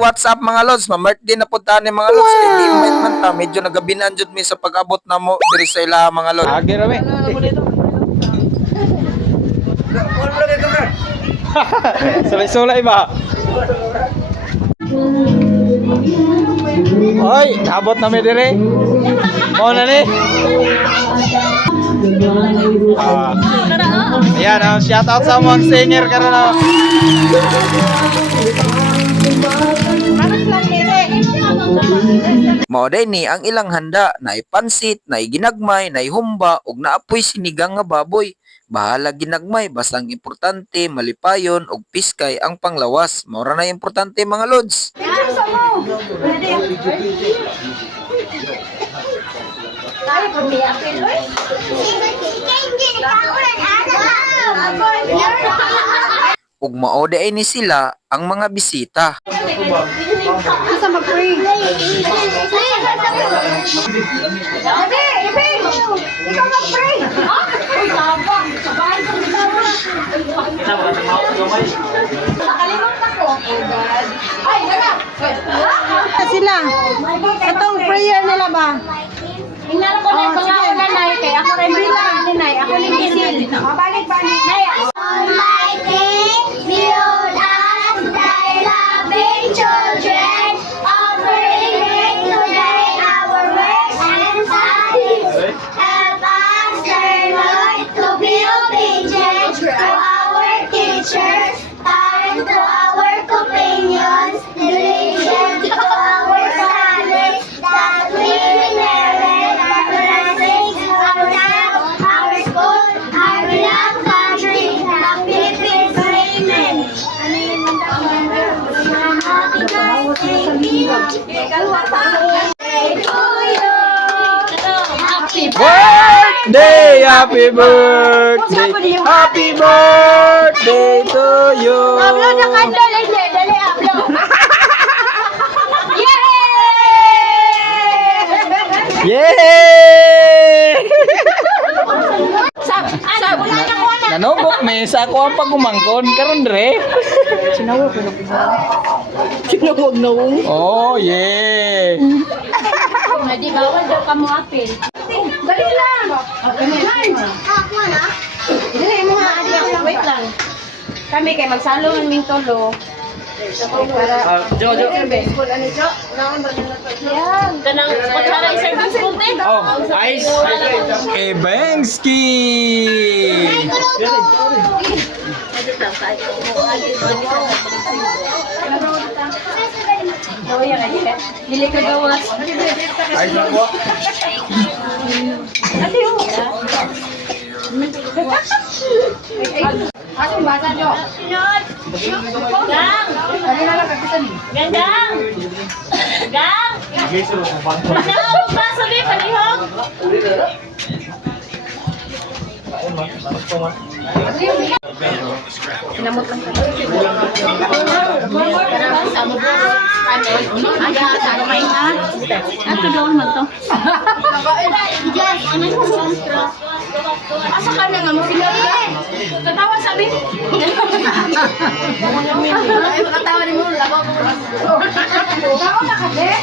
what's up mga lods? Ma-birthday na po tayo mga lods. I-invite man ta. Medyo nagabinan jud mi sa pag-abot na mo diri sa ila mga lods. Agi rami. Sulay-sulay ba? Hoy, abot na mi dire. Mo na ni. Ayan, shout out sa mga singer karon na. Mao ni ang ilang handa, naay pansit, naay ginagmay, naay humba ug naapoy sinigang nga baboy. Bahala ginagmay basta ang importante malipayon ug piskay ang panglawas. Mao ra na importante mga lods. Ug mao ni sila ang mga bisita. Asa mag-pray? Ikaw mag-pray! Uy, tabang! Sabahan ko nila mo. Nakalimutan ko. Ay, wala! Sila! Itong prayer nila ba? Hinala ko na mga nanay kay ako rin nanay. Ako rin kisil. Balik. Almighty, build us thy loving children, offering it today our works and studies. Help us, dear Lord, to be obedient to our teachers, kind to our companions, diligent to our studies, that we may merit the blessings of our school, our beloved country, the Philippines. Amen. Happy birthday! Happy birthday to you! Upload na kandol. Dali, upload. Yay! Yay! Wala na ko na. Nanugok me sa ako ang pagumangkon karon dire. Sinawag na wong. Oh, yeah. Di bawal daw ka mo apil. Dali lang. Dali mo nga. Wait lang. Kami kay magsalo ng ming tolo. Para Jojo. Yan. Kanang kutsara service punte. Oh, ice. Ebengski. Oh, yan ay. Dili ka gawas. Ice na po. Ate yo. Asin basa nyo. Gang! Gandang! Gang! Naabot ba sabi palihog? Sinamot lang ka. Ato doon mo to. Asa ka na nga mo sinabi? Katawa sabi. Ay, makatawa ni mo. Labaw ko. Tao na kasi.